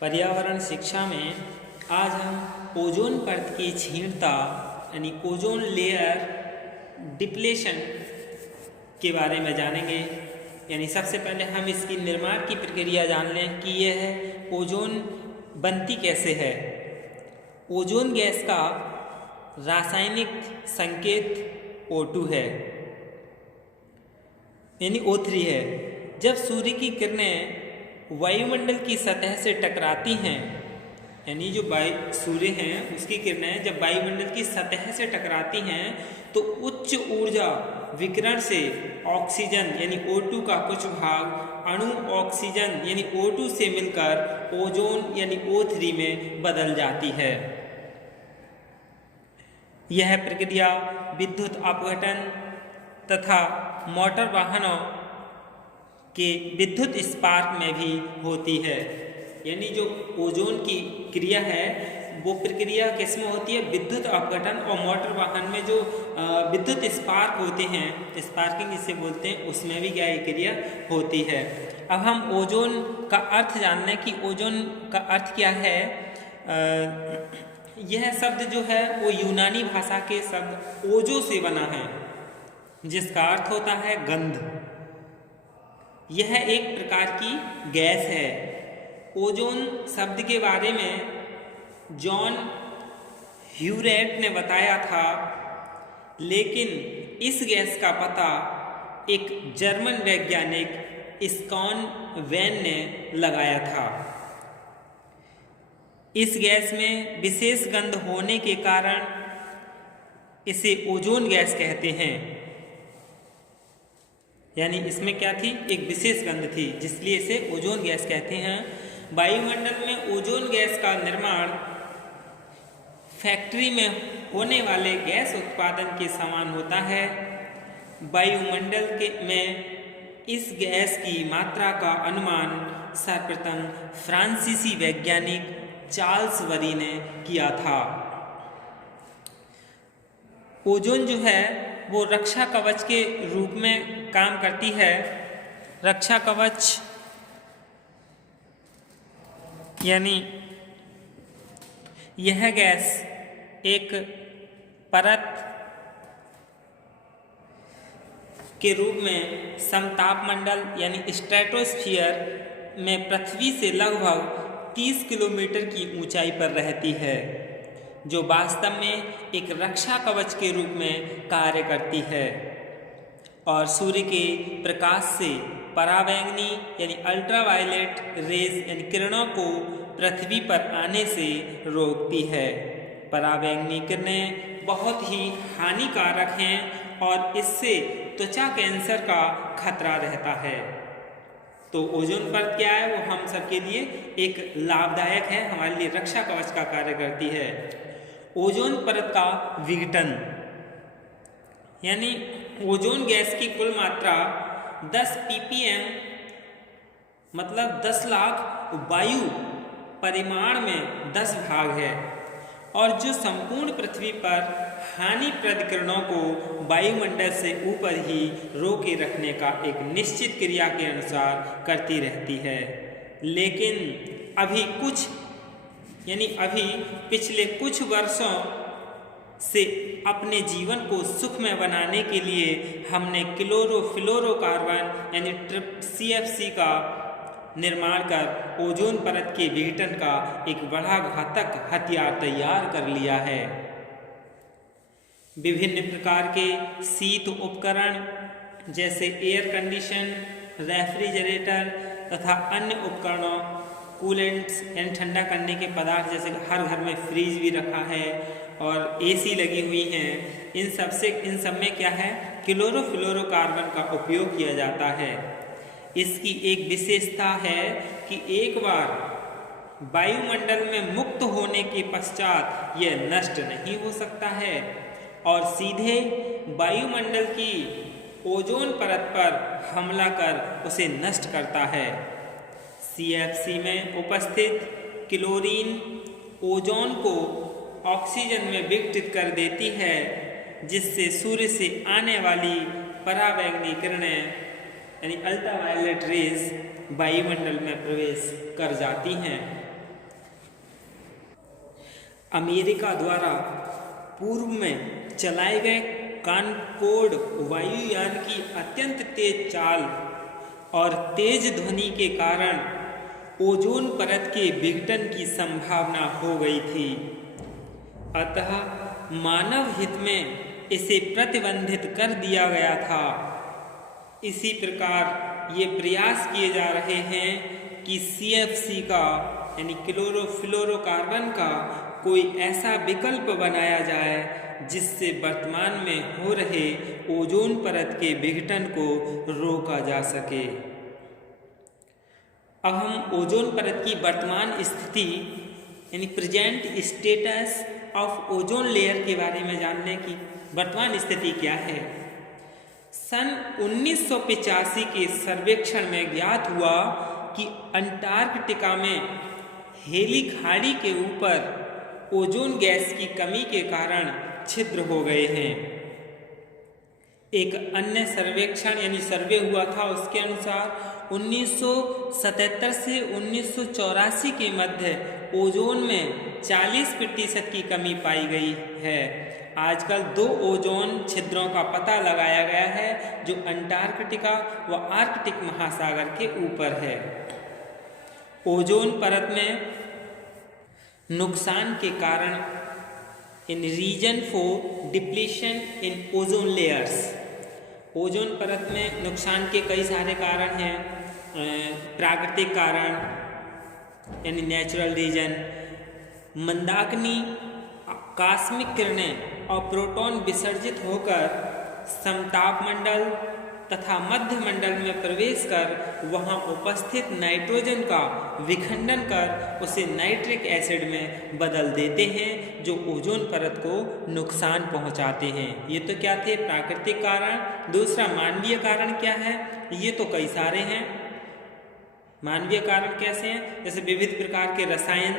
पर्यावरण शिक्षा में आज हम ओजोन परत की क्षीणता यानी ओजोन लेयर डिप्लेशन के बारे में जानेंगे। यानी सबसे पहले हम इसकी निर्माण की प्रक्रिया जान लें कि यह ओजोन बनती कैसे है। ओजोन गैस का रासायनिक संकेत O2 है यानी O3 है। जब सूर्य की किरणें वायुमंडल की सतह से टकराती हैं, यानी जो सूर्य हैं उसकी किरणें जब वायुमंडल की सतह से टकराती हैं तो उच्च ऊर्जा विकिरण से ऑक्सीजन यानी O2 का कुछ भाग अणु ऑक्सीजन यानी O2 से मिलकर ओजोन यानी O3 में बदल जाती है। यह प्रक्रिया विद्युत अपघटन तथा मोटर वाहनों के विद्युत स्पार्क में भी होती है। यानी जो ओजोन की क्रिया है वो प्रक्रिया किसमें होती है? विद्युत अपघटन और मोटर वाहन में जो विद्युत स्पार्क होते हैं, स्पार्किंग जिसे बोलते हैं, उसमें भी क्या ये क्रिया होती है। अब हम ओजोन का अर्थ जान लें कि ओजोन का अर्थ क्या है। यह शब्द जो है वो यूनानी भाषा के शब्द ओजो से बना है जिसका अर्थ होता है गंध। यह एक प्रकार की गैस है। ओजोन शब्द के बारे में जॉन ह्यूरेट ने बताया था, लेकिन इस गैस का पता एक जर्मन वैज्ञानिक स्कॉन वेन ने लगाया था। इस गैस में विशेष गंध होने के कारण इसे ओजोन गैस कहते हैं। यानी इसमें क्या थी? एक विशेष गंध थी, जिसलिए इसे ओजोन गैस कहते हैं। वायुमंडल में ओजोन गैस का निर्माण फैक्ट्री में होने वाले गैस उत्पादन के समान होता है। वायुमंडल में इस गैस की मात्रा का अनुमान सर्वप्रथम फ्रांसीसी वैज्ञानिक चार्ल्स वरी ने किया था। ओजोन जो है वो रक्षा कवच के रूप में काम करती है। रक्षा कवच यानी यह गैस एक परत के रूप में समतापमंडल यानी स्ट्रेटोस्फीयर में पृथ्वी से लगभग 30 किलोमीटर की ऊंचाई पर रहती है, जो वास्तव में एक रक्षा कवच के रूप में कार्य करती है और सूर्य के प्रकाश से पराबैंगनी यानी अल्ट्रावायलेट रेज यानी किरणों को पृथ्वी पर आने से रोकती है। पराबैंगनी किरणें बहुत ही हानिकारक हैं और इससे त्वचा कैंसर का खतरा रहता है। तो ओजोन परत क्या है? वो हम सबके लिए एक लाभदायक है, हमारे लिए रक्षा कवच का कार्य करती है। ओजोन परत का विघटन यानी ओजोन गैस की कुल मात्रा 10 ppm मतलब 10 लाख वायु परिमाण में 10 भाग है और जो संपूर्ण पृथ्वी पर हानिप्रद किरणों को वायुमंडल से ऊपर ही रोके रखने का एक निश्चित क्रिया के अनुसार करती रहती है। लेकिन अभी पिछले कुछ वर्षों से अपने जीवन को सुखमय बनाने के लिए हमने क्लोरोफ्लोरोकार्बन यानी CFC का निर्माण कर ओजोन परत के विघटन का एक बड़ा घातक हथियार तैयार कर लिया है। विभिन्न प्रकार के शीत उपकरण जैसे एयर कंडीशन, रेफ्रिजरेटर तथा अन्य उपकरणों, कूलेंट्स यानी ठंडा करने के पदार्थ, जैसे हर घर में फ्रीज भी रखा है और AC लगी हुई हैं, इन सब में क्या है? क्लोरोफ्लोरोकार्बन का उपयोग किया जाता है। इसकी एक विशेषता है कि एक बार वायुमंडल में मुक्त होने के पश्चात यह नष्ट नहीं हो सकता है और सीधे वायुमंडल की ओजोन परत पर हमला कर उसे नष्ट करता है। CFC में उपस्थित क्लोरीन ओजोन को ऑक्सीजन में विघटित कर देती है, जिससे सूर्य से आने वाली पराबैंगनी किरणें यानी अल्ट्रावायलेट रेज वायुमंडल में प्रवेश कर जाती हैं। अमेरिका द्वारा पूर्व में चलाए गए कॉनकोर्ड वायुयान की अत्यंत तेज चाल और तेज ध्वनि के कारण ओजोन परत के विघटन की संभावना हो गई थी। अतः मानव हित में इसे प्रतिबंधित कर दिया गया था। इसी प्रकार ये प्रयास किए जा रहे हैं कि CFC का यानी क्लोरोफ्लोरोकार्बन का कोई ऐसा विकल्प बनाया जाए जिससे वर्तमान में हो रहे ओजोन परत के विघटन को रोका जा सके। अब हम ओजोन परत की वर्तमान स्थिति यानी present status of ozone layer के बारे में जानने की वर्तमान स्थिति क्या है। सन 1985 के सर्वेक्षण में ज्ञात हुआ कि अंटार्कटिका में हेली खाड़ी के ऊपर ओजोन गैस की कमी के कारण छिद्र हो गए हैं। एक अन्य सर्वेक्षण यानी सर्वे हुआ था, उसके अनुसार 1977 से 1984 के मध्य ओजोन में 40% की कमी पाई गई है। आजकल 2 ओजोन छिद्रों का पता लगाया गया है जो अंटार्कटिका व आर्कटिक महासागर के ऊपर है। ओजोन परत में नुकसान के कारण इन reason for depletion in ozone layers, ozone परत में नुकसान के कई सारे कारण हैं। प्राकृतिक कारण यानी नेचुरल रीजन, मंदाकिनी आकस्मिक किरणें और प्रोटॉन विसर्जित होकर समतापमंडल तथा मध्य मंडल में प्रवेश कर वहां उपस्थित नाइट्रोजन का विखंडन कर उसे नाइट्रिक एसिड में बदल देते हैं जो ओजोन परत को नुकसान पहुंचाते हैं। ये तो क्या थे प्राकृतिक कारण। दूसरा मानवीय कारण क्या है, ये तो कई सारे हैं। मानवीय कारण कैसे हैं, जैसे विविध प्रकार के रसायन,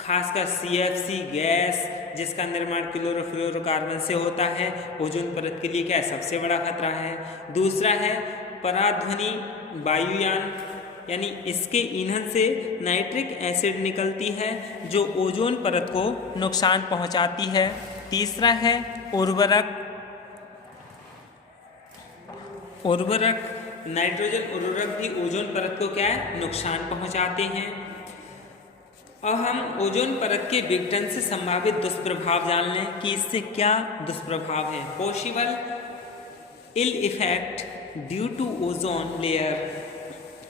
खासकर CFC गैस जिसका निर्माण क्लोरोफ्लोरोकार्बन से होता है, ओजोन परत के लिए क्या है सबसे बड़ा खतरा है। दूसरा है पराध्वनि वायुयान यानी इसके ईंधन से नाइट्रिक एसिड निकलती है जो ओजोन परत को नुकसान पहुंचाती है। तीसरा है उर्वरक नाइट्रोजन उर्वरक भी ओजोन परत को क्या है नुकसान पहुंचाते हैं। अब हम ओजोन परत के विघटन से संभावित दुष्प्रभाव जान लें कि इससे क्या दुष्प्रभाव है। Possible ill effect due to ozone layer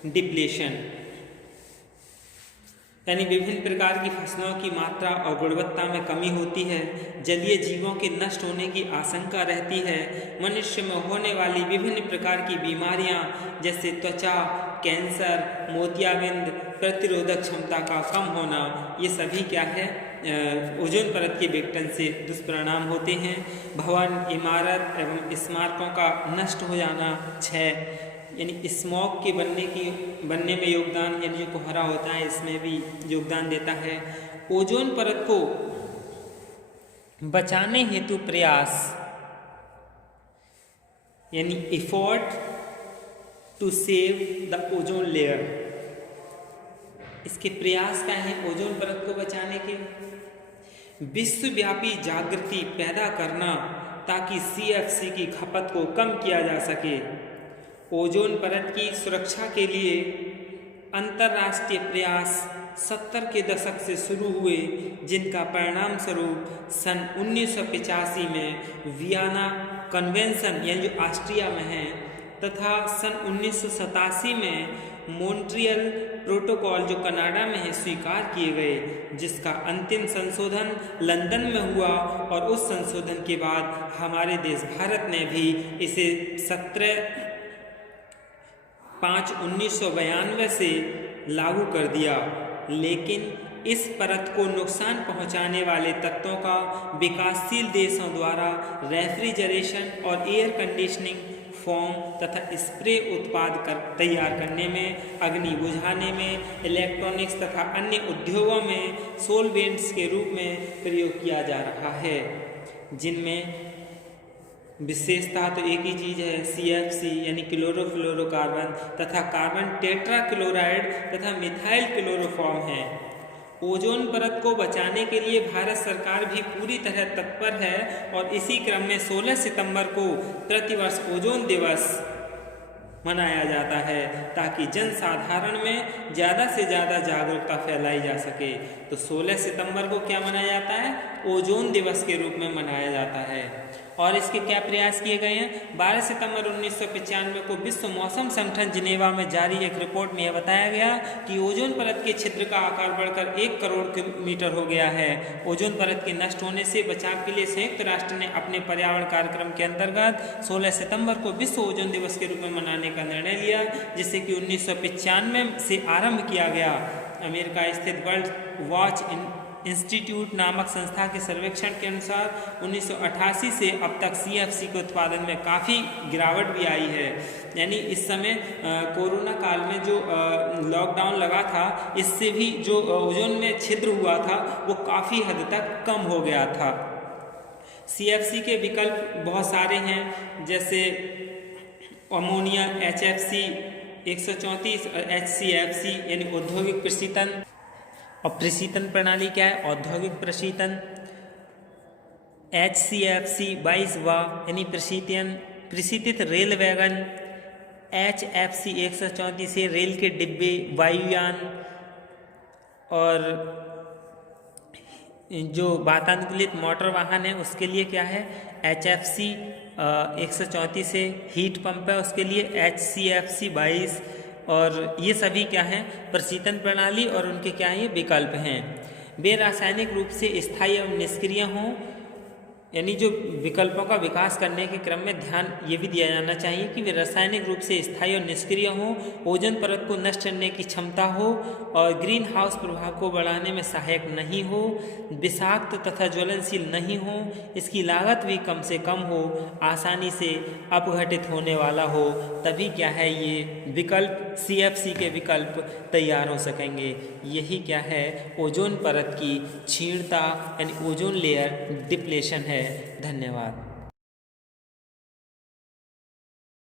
depletion यानी विभिन्न प्रकार की फसलों की मात्रा और गुणवत्ता में कमी होती है। जलीय जीवों के नष्ट होने की आशंका रहती है। मनुष्य में होने वाली विभिन्न प्रकार की बीमारियां जैसे त्वचा कैंसर, मोतियाबिंद, प्रतिरोधक क्षमता का कम होना, ये सभी क्या है ओजोन परत के विघटन से दुष्परिणाम होते हैं। भवन, इमारत एवं स्मारकों का नष्ट हो जाना, क्षय यानी स्मॉग के बनने में योगदान यानी जो कोहरा होता है इसमें भी योगदान देता है। ओजोन परत को बचाने हेतु प्रयास यानी effort to save the ozone layer, इसके प्रयास क्या है ओजोन परत को बचाने के। विश्वव्यापी जागृति पैदा करना ताकि CFC की खपत को कम किया जा सके। ओजोन परत की सुरक्षा के लिए अंतर्राष्ट्रीय प्रयास 70 के दशक से शुरू हुए जिनका परिणाम स्वरूप सन 1985 में वियना कन्वेंशन यानी जो ऑस्ट्रिया में है तथा सन 1987 में मॉन्ट्रियल प्रोटोकॉल जो कनाडा में है स्वीकार किए गए, जिसका अंतिम संशोधन लंदन में हुआ और उस संशोधन के बाद हमारे देश भारत ने भी इसे 17/5/1992 से लागू कर दिया। लेकिन इस परत को नुकसान पहुंचाने वाले तत्वों का विकासशील देशों द्वारा रेफ्रिजरेशन और एयर कंडीशनिंग, फोम तथा स्प्रे उत्पाद तैयार करने में, अग्नि बुझाने में, इलेक्ट्रॉनिक्स तथा अन्य उद्योगों में सोलवेंट्स के रूप में प्रयोग किया जा रहा है, जिनमें विशेषता तो एक ही चीज़ है CFC यानी क्लोरोफ्लोरोकार्बन तथा कार्बन टेट्राक्लोराइड तथा मिथाइल क्लोरोफॉर्म है। ओजोन परत को बचाने के लिए भारत सरकार भी पूरी तरह तत्पर है और इसी क्रम में 16 सितंबर को प्रतिवर्ष ओजोन दिवस मनाया जाता है ताकि जनसाधारण में ज़्यादा से ज़्यादा जागरूकता फैलाई जा सके। तो 16 सितंबर को क्या मनाया जाता है? ओजोन दिवस के रूप में मनाया जाता है। और इसके क्या प्रयास किए गए हैं? 12 सितंबर 1995 को विश्व मौसम संगठन जिनेवा में जारी एक रिपोर्ट में यह बताया गया कि ओजोन परत के छिद्र का आकार बढ़कर 1 करोड़ किलोमीटर हो गया है। ओजोन परत के नष्ट होने से बचाव के लिए संयुक्त राष्ट्र ने अपने पर्यावरण कार्यक्रम के अंतर्गत 16 सितंबर को विश्व ओजोन दिवस के रूप में मनाने का निर्णय लिया, जिसे कि 1995 से आरंभ किया गया। अमेरिका स्थित वर्ल्ड वॉच इंस्टीट्यूट नामक संस्था के सर्वेक्षण के अनुसार 1988 से अब तक CFC के उत्पादन में काफ़ी गिरावट भी आई है। यानी इस समय कोरोना काल में जो लॉकडाउन लगा था, इससे भी जो ओजोन में छिद्र हुआ था वो काफ़ी हद तक कम हो गया था। CFC के विकल्प बहुत सारे हैं, जैसे अमोनिया HFC 134 और HCFC यानी औद्योगिक प्रशीतन। और प्रशीतन प्रणाली क्या है? औद्योगिक प्रशीतन। HCFC 22वां यानी प्रशीतित रेल वैगन। HFC 134 से रेल के डिब्बे, वायुयान। और जो वातानुकूलित मोटर वाहन है उसके लिए क्या है? HFC 134 से हीट पंप है उसके लिए HCFC 22। और ये सभी क्या हैं? प्रशीतन प्रणाली और उनके क्या हैं? ये विकल्प हैं। वे रासायनिक रूप से स्थायी एवं निष्क्रिय हों, यानी जो विकल्पों का विकास करने के क्रम में ध्यान ये भी दिया जाना चाहिए कि वे रासायनिक रूप से स्थायी और निष्क्रिय हों, ओजोन परत को नष्ट करने की क्षमता हो और ग्रीन हाउस प्रभाव को बढ़ाने में सहायक नहीं हो, विषाक्त तथा ज्वलनशील नहीं हो, इसकी लागत भी कम से कम हो, आसानी से अपघटित होने वाला हो, तभी क्या है ये विकल्प CFC के विकल्प तैयार हो सकेंगे। यही क्या है? ओजोन परत की क्षीणता यानी ओजोन लेयर डिप्लेशन है। धन्यवाद।